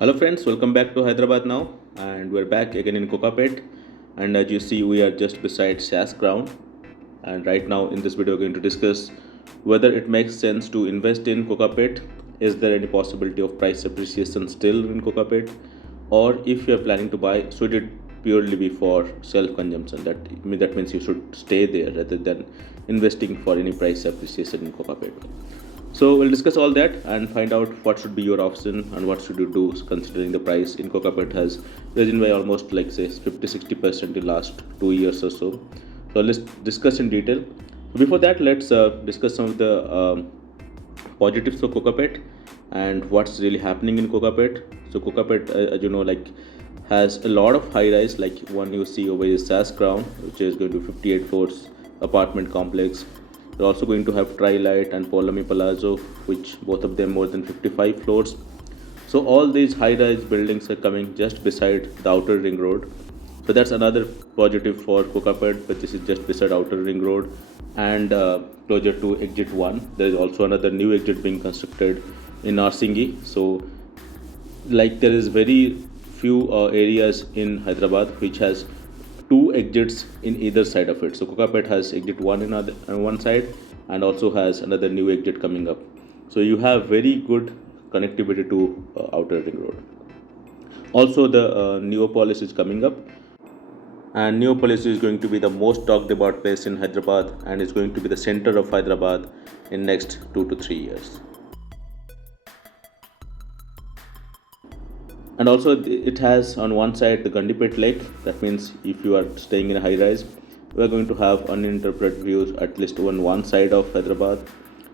Hello friends, welcome back to Hyderabad now, and we're back again in Kokapet. And as you see, we are just beside SAS ground. And right now in this video, we're going to discuss whether it makes sense to invest in Kokapet. Is there any possibility of price appreciation still in Kokapet, or if you are planning to buy, should it purely be for self-consumption? That means you should stay there rather than investing for any price appreciation in Kokapet. So we'll discuss all that and find out what should be your option and what should you do considering the price in Kokapet has risen by almost like say 50-60% in last 2 years or so. So let's discuss in detail. Before that, let's discuss some of the positives of Kokapet and what's really happening in Kokapet. So Kokapet, as you know, like has a lot of high rise. Like one you see over is SAS Crown, which is going to 58 floors apartment complex. We're also going to have Trilight and Polami Palazzo, which both of them more than 55 floors. So all these high-rise buildings are coming just beside the outer ring road. So that's another positive for Kokapet, but this is just beside outer ring road and closer to exit 1. There is also another new exit being constructed in Narsingi. So like there is very few areas in Hyderabad which has two exits in either side of it. So Kokapet has exit one on one side and also has another new exit coming up. So you have very good connectivity to outer ring road. Also the Neopolis is coming up, and Neopolis is going to be the most talked about place in Hyderabad and is going to be the center of Hyderabad in next 2 to 3 years. And also it has on one side the Gandipet Lake. That means if you are staying in a high rise, we are going to have uninterrupted views at least on one side of Hyderabad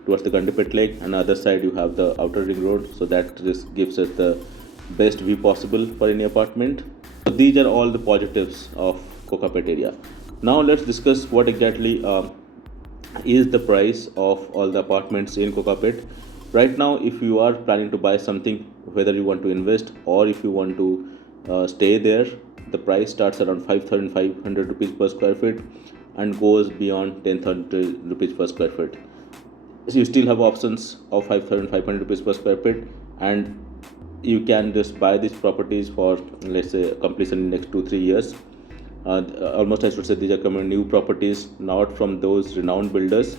towards the Gandipet Lake, and other side you have the outer ring road. So that this gives us the best view possible for any apartment. So these are all the positives of Kokapet area. Now let's discuss what exactly is the price of all the apartments in Kokapet. Right now, if you are planning to buy something, whether you want to invest or if you want to stay there, the price starts around 5,500 rupees per square feet and goes beyond 10,000 rupees per square feet. So you still have options of 5,500 rupees per square feet, and you can just buy these properties for let's say completion in next 2-3 years. Almost I should say these are coming new properties, not from those renowned builders.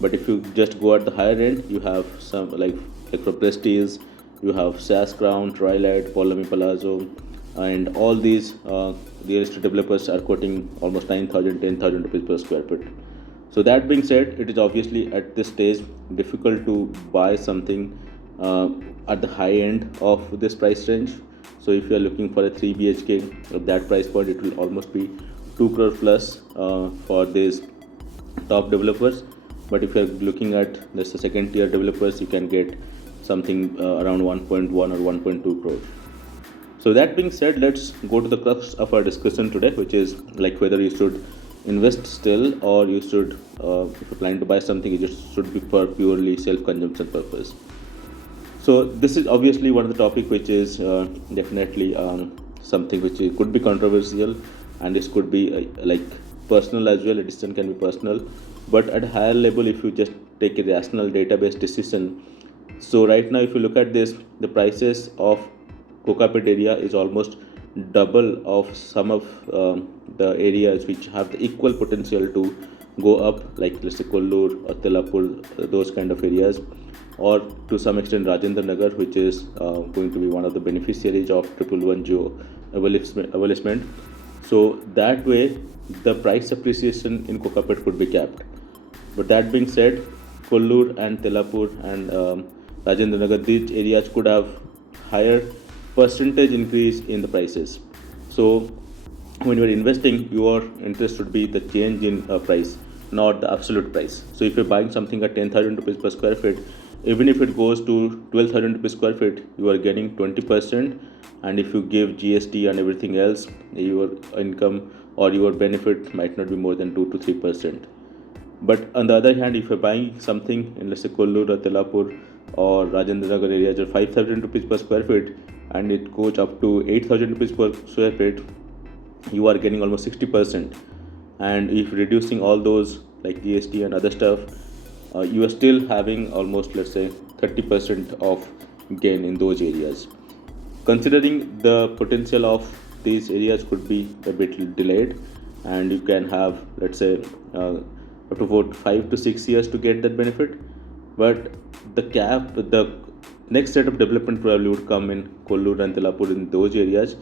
But if you just go at the higher end, you have some like for Prestige, you have SAS Crown, Trilight, Polami Palazzo, and all these real estate developers are quoting almost 9,000, 10,000 rupees per square feet. So that being said, it is obviously at this stage difficult to buy something at the high end of this price range. So if you are looking for a 3 BHK of that price point, it will almost be 2 crore plus for these top developers. But if you are looking at the second tier developers, you can get something around 1.1 or 1.2 crore. So that being said, let's go to the crux of our discussion today, which is like whether you should invest still or you should, if you're planning to buy something, it just should be for purely self-consumption purpose. So this is obviously one of the topic which is definitely something which could be controversial, and this could be like personal as well. A decision can be personal, but at a higher level, if you just take a rational database decision. So right now, if you look at this, the prices of Kokapet area is almost double of some of the areas which have the equal potential to go up, like let's say Kollur or Telapur, those kind of areas, or to some extent Rajendra Nagar, which is going to be one of the beneficiaries of 111 establishment. So that way, the price appreciation in Kokapet could be capped. But that being said, Kollur and Telapur and Rajendra Nagar, these areas could have higher percentage increase in the prices. So when you are investing, your interest should be the change in price, not the absolute price. So if you're buying something at 10,000 rupees per square feet, even if it goes to 12,000 rupees square feet, you are getting 20%. And if you give GST and everything else, your income or your benefit might not be more than 2 to 3%. But on the other hand, if you're buying something in let's say Kollur or Telapur or Rajendra Nagar areas at 5,000 rupees per square feet and it goes up to 8,000 rupees per square feet, you are getting almost 60%. And if reducing all those like GST and other stuff, you are still having almost let's say 30% of gain in those areas. considering the potential of these areas could be a bit delayed, and you can have, let's say, up to about 5 to 6 years to get that benefit. But the next set of development probably would come in Kollur and Telapur, in those areas,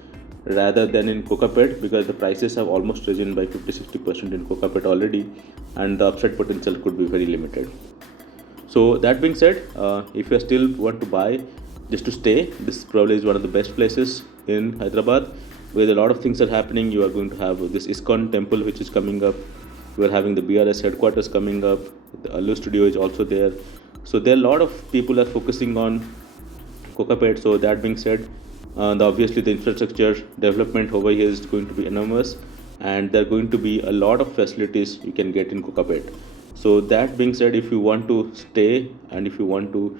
rather than in Kokapet, because the prices have almost risen by 50-60% in Kokapet already, and the upside potential could be very limited. So that being said, if you still want to buy just to stay, this probably is one of the best places in Hyderabad, where a lot of things are happening. You are going to have this ISKCON temple which is coming up. We are having the BRS headquarters coming up. The Allu studio is also there. So there are a lot of people are focusing on Kokapet. So that being said, obviously the infrastructure development over here is going to be enormous, and there are going to be a lot of facilities you can get in Kokapet. So that being said, if you want to stay and if you want to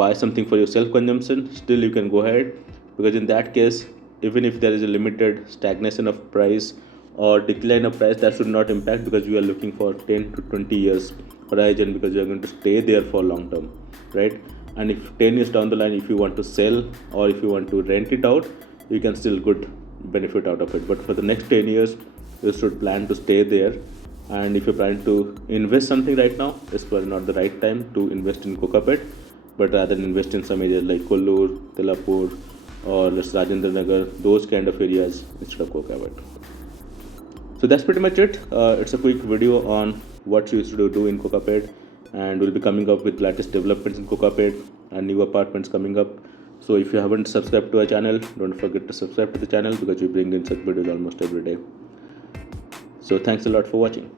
buy something for your self consumption, still you can go ahead, because in that case, even if there is a limited stagnation of price or decline of price, that should not impact, because you are looking for 10 to 20 years horizon, because you are going to stay there for long term, right? And if 10 years down the line, if you want to sell or if you want to rent it out, you can still good benefit out of it. But for the next 10 years, you should plan to stay there. And if you plan to invest something right now, it's probably not the right time to invest in Kokapet, but rather invest in some areas like Kollur, Telapur, or let's Rajendra Nagar, those kind of areas instead of Kokapet. So that's pretty much it. It's a quick video on what you should do in Kokapet, and we'll be coming up with latest developments in Kokapet and new apartments coming up. So if you haven't subscribed to our channel, don't forget to subscribe to the channel, because we bring in such videos almost every day. So thanks a lot for watching.